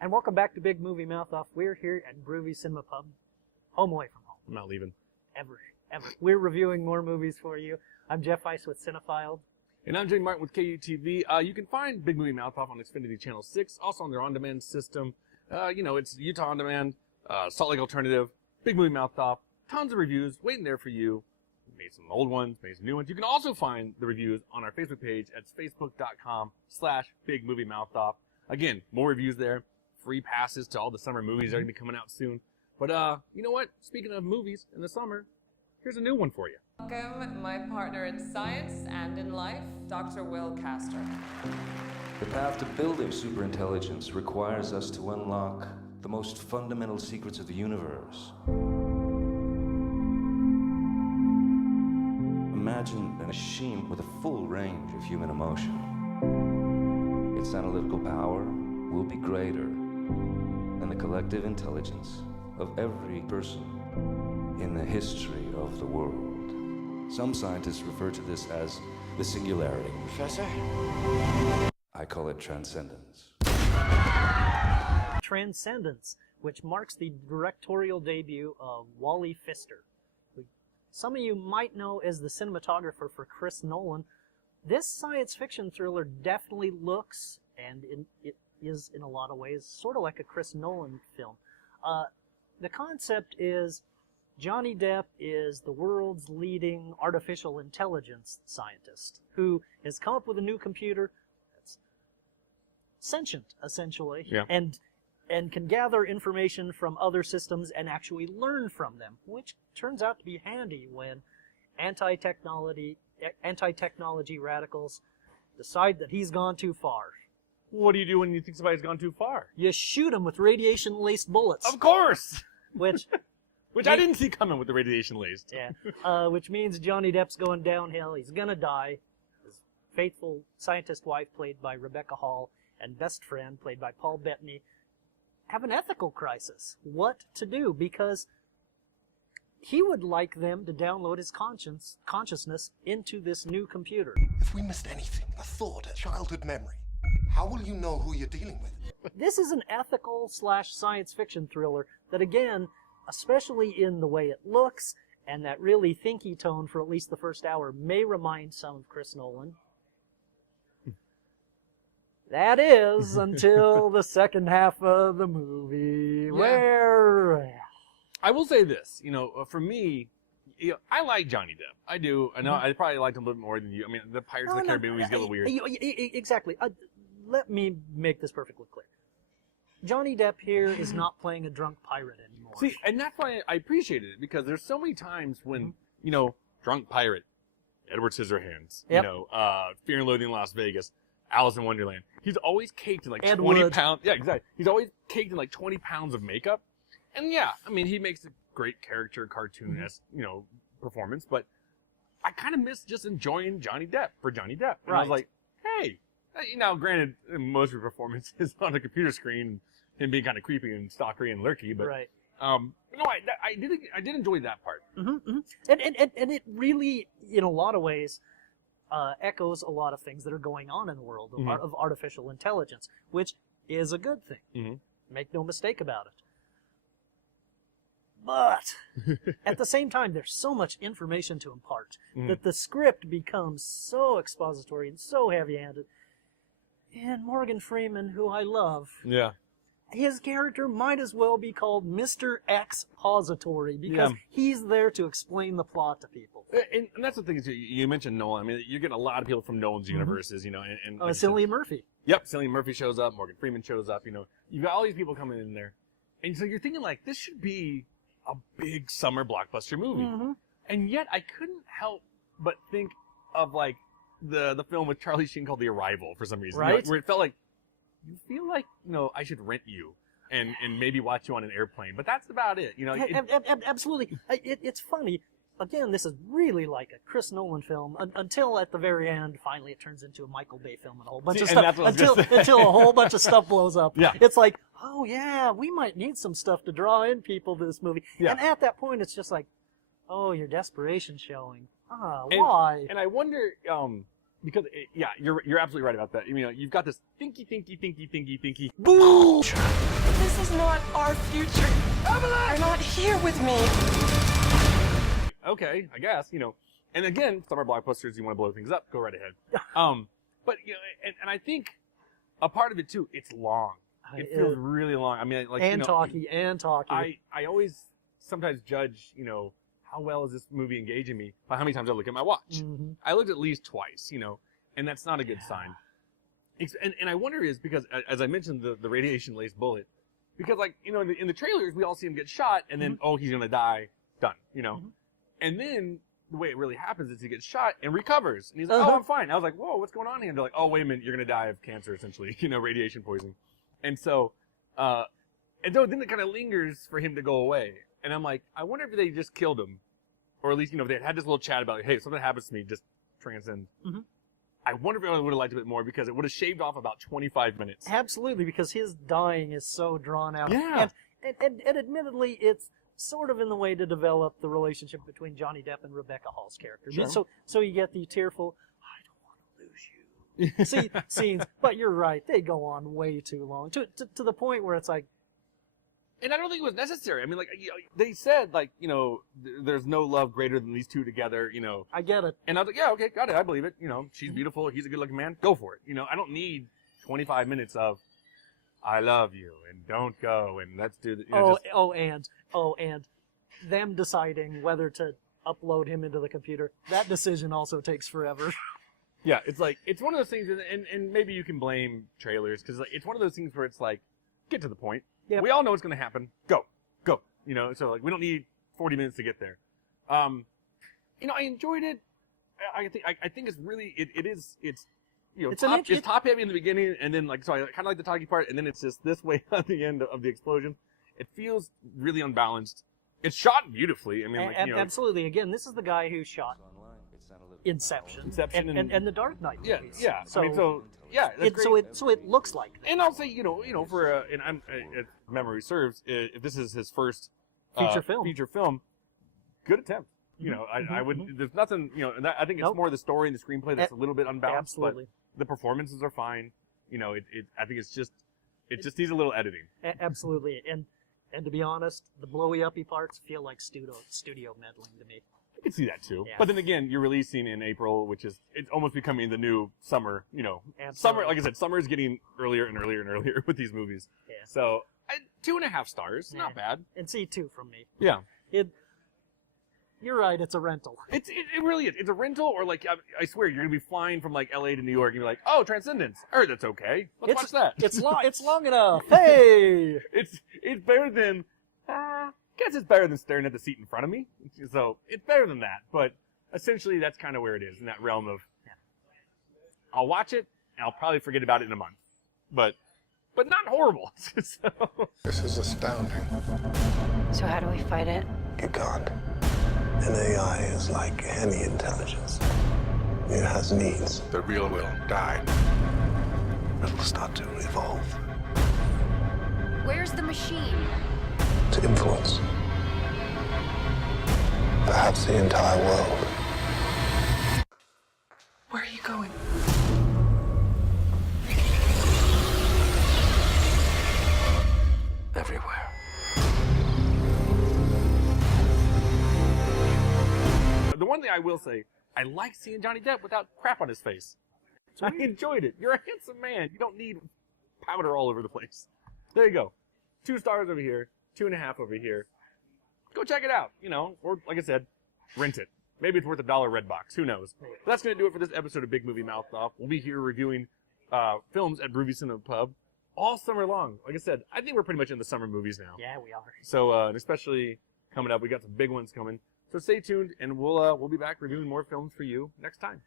And welcome back to Big Movie Mouth Off. We're here at Groovy Cinema Pub, home away from home. I'm not leaving. Ever. We're reviewing more movies for you. I'm Jeff Ice with Cinephiled. And I'm Jay Martin with KUTV. You can find Big Movie Mouth Off on Xfinity Channel 6, also on their on-demand system. It's Utah On Demand, Salt Lake Alternative, Big Movie Mouth Off, tons of reviews waiting there for you. Made some old ones, made some new ones. You can also find the reviews on our Facebook page at facebook.com/Big Movie Mouth Off. Again, more reviews there. Free passes to all the summer movies that are going to be coming out soon. But you know what? Speaking of movies in the summer, here's a new one for you. Welcome, my partner in science and in life, Dr. Will Castor. The path to building superintelligence requires us to unlock the most fundamental secrets of the universe. Imagine a machine with a full range of human emotion. Its analytical power will be greater than the collective intelligence of every person in the history of the world. Some scientists refer to this as the singularity. Professor? I call it transcendence. Transcendence, which marks the directorial debut of Wally Pfister, who some of you might know as the cinematographer for Chris Nolan. This science fiction thriller definitely looks, and it is in a lot of ways, sort of like a Chris Nolan film. The concept is Johnny Depp is the world's leading artificial intelligence scientist who has come up with a new computer that's sentient, essentially, and can gather information from other systems and actually learn from them, which turns out to be handy when anti-technology radicals decide that he's gone too far. What do you do when you think somebody's gone too far? You shoot him with radiation-laced bullets. Of course! Which I didn't see coming with the radiation-laced. Yeah. Which means Johnny Depp's going downhill. He's gonna die. His faithful scientist wife, played by Rebecca Hall, and best friend, played by Paul Bettany, have an ethical crisis. What to do? Because he would like them to download his consciousness into this new computer. If we missed anything, a thought, a childhood memory, how will you know who you're dealing with? This is an ethical/science fiction thriller that, again, especially in the way it looks and that really thinky tone for at least the first hour, may remind some of Chris Nolan. That is, until the second half of the movie, where... I will say this, for me, I like Johnny Depp. I do. I know I probably liked him a little bit more than you. I mean, the Pirates of the Caribbean movies get a little weird. Exactly. Let me make this perfectly clear. Johnny Depp here is not playing a drunk pirate anymore. See, and that's why I appreciated it, because there's so many times when, drunk pirate, Edward Scissorhands, Fear and Loathing in Las Vegas, Alice in Wonderland. He's always caked in 20 pounds. Yeah, exactly. He's always caked in 20 pounds of makeup. And yeah, I mean, he makes a great character, cartoon-esque, performance, but I kind of miss just enjoying Johnny Depp for Johnny Depp. And I was like, hey, granted, most of your performance is on a computer screen, him being kind of creepy and stalkery and lurky, but I did enjoy that part. And it really, in a lot of ways, echoes a lot of things that are going on in the world of artificial intelligence, which is a good thing. Make no mistake about it. But at the same time, there's so much information to impart that the script becomes so expository and so heavy-handed. And Morgan Freeman, who I love, his character might as well be called Mr. Expository, because he's there to explain the plot to people. And that's the thing, you mentioned Nolan. I mean, you're getting a lot of people from Nolan's universes, and like Cillian Murphy. Yep, Cillian Murphy shows up, Morgan Freeman shows up, You've got all these people coming in there. And so you're thinking, this should be a big summer blockbuster movie. And yet I couldn't help but think of, the film with Charlie Sheen called The Arrival for some reason. Right. Where it felt like, you feel like, I should rent you and maybe watch you on an airplane. But that's about it. Absolutely. It's funny. Again, this is really like a Chris Nolan film until at the very end, finally it turns into a Michael Bay film and a whole bunch of stuff. Until a whole bunch of stuff blows up. Yeah. It's like, oh yeah, we might need some stuff to draw in people to this movie. Yeah. And at that point, it's just like, oh, your desperation showing. Why? And I wonder, because yeah, you're absolutely right about that. You know, you've got this thinky. Boom! This is not our future. You're not here with me. Okay, I guess, you know. And again, summer blockbusters, you want to blow things up, go right ahead. But you know, and I think a part of it too, it's long. It feels really long. I mean, like, and you know, talky. I always sometimes judge, you know, how well is this movie engaging me by how many times I look at my watch. Mm-hmm. I looked at least twice, you know, and that's not a good sign. And I wonder is because, as I mentioned, the radiation-laced bullet, because, like, you know, in the trailers, we all see him get shot, and then, oh, he's going to die, done, you know. And then the way it really happens is he gets shot and recovers. And he's like, oh, I'm fine. I was like, whoa, what's going on here? And they're like, oh, wait a minute, you're going to die of cancer, essentially, you know, radiation poisoning. And so, and so then it kind of lingers for him to go away. And I'm like, I wonder if they just killed him. Or at least, you know, if they had this little chat about, hey, if something happens to me, just transcend. Mm-hmm. I wonder if I would have liked it a bit more because it would have shaved off about 25 minutes. Absolutely, because his dying is so drawn out. Yeah. And admittedly, it's sort of in the way to develop the relationship between Johnny Depp and Rebecca Hall's character. Sure. So you get the tearful, I don't want to lose you scenes. But you're right, they go on way too long. To the point where it's like... And I don't think it was necessary. I mean, like, you know, they said, like, you know, there's no love greater than these two together, you know. I get it. And I was like, yeah, okay, got it. I believe it. You know, she's beautiful. He's a good-looking man. Go for it. You know, I don't need 25 minutes of, I love you, and don't go, and let's do the... You know, and them deciding whether to upload him into the computer, that decision also takes forever. Yeah, it's like, it's one of those things, and maybe you can blame trailers, because like, it's one of those things where it's like, get to the point. Yep. We all know what's going to happen. Go. You know, so like we don't need 40 minutes to get there. You know, I enjoyed it. I think it's really it's you know, it's top heavy in the beginning, and then like so I kind of like the talky part, and then it's just this way at the end of the explosion. It feels really unbalanced. It's shot beautifully. I mean, like, you know, absolutely. Again, this is the guy who shot Inception and the Dark Knight movies. Yeah. So, I mean, so yeah, that's great. So it looks like that. And I'll say, you know, for and I'm if memory serves, if this is his first feature film, good attempt. You know, I would. There's nothing. You know, and I think it's more the story and the screenplay that's a little bit unbalanced. Absolutely. But the performances are fine. You know, I think it just needs a little editing. Absolutely. And to be honest, the blowy uppy parts feel like studio meddling to me. I can see that too. Yeah. But then again, you're releasing in April, which is it's almost becoming the new summer. You know, summer. Like I said, summer is getting earlier and earlier and earlier with these movies. Yeah. So 2.5 stars, not bad. And C2 from me. Yeah. You're right. It's a rental. It really is. It's a rental, or like I swear, you're gonna be flying from like L.A. to New York, and you're like, oh, Transcendence. I heard that's okay. Let's watch that. It's long enough. Hey. It's better than. Guess it's better than staring at the seat in front of me. So it's better than that. But essentially, that's kind of where it is in that realm of. I'll watch it, and I'll probably forget about it in a month. But not horrible. So. This is astounding. So how do we fight it? You can't. An AI is like any intelligence. It has needs. The real will die. It will start to evolve. Where's the machine? To influence. Perhaps the entire world. Where are you going? Everywhere. The one thing I will say, I like seeing Johnny Depp without crap on his face. So I enjoyed it. You're a handsome man. You don't need powder all over the place. There you go. 2 stars over here, 2.5 over here. Go check it out, you know, or like I said, rent it. Maybe it's worth $1 Redbox. Who knows? But that's going to do it for this episode of Big Movie Mouth Off. We'll be here reviewing films at Bruvy Cinema Pub all summer long. Like I said, I think we're pretty much in the summer movies now. Yeah, we are. So, and especially coming up, we got some big ones coming. So stay tuned, and we'll be back reviewing more films for you next time.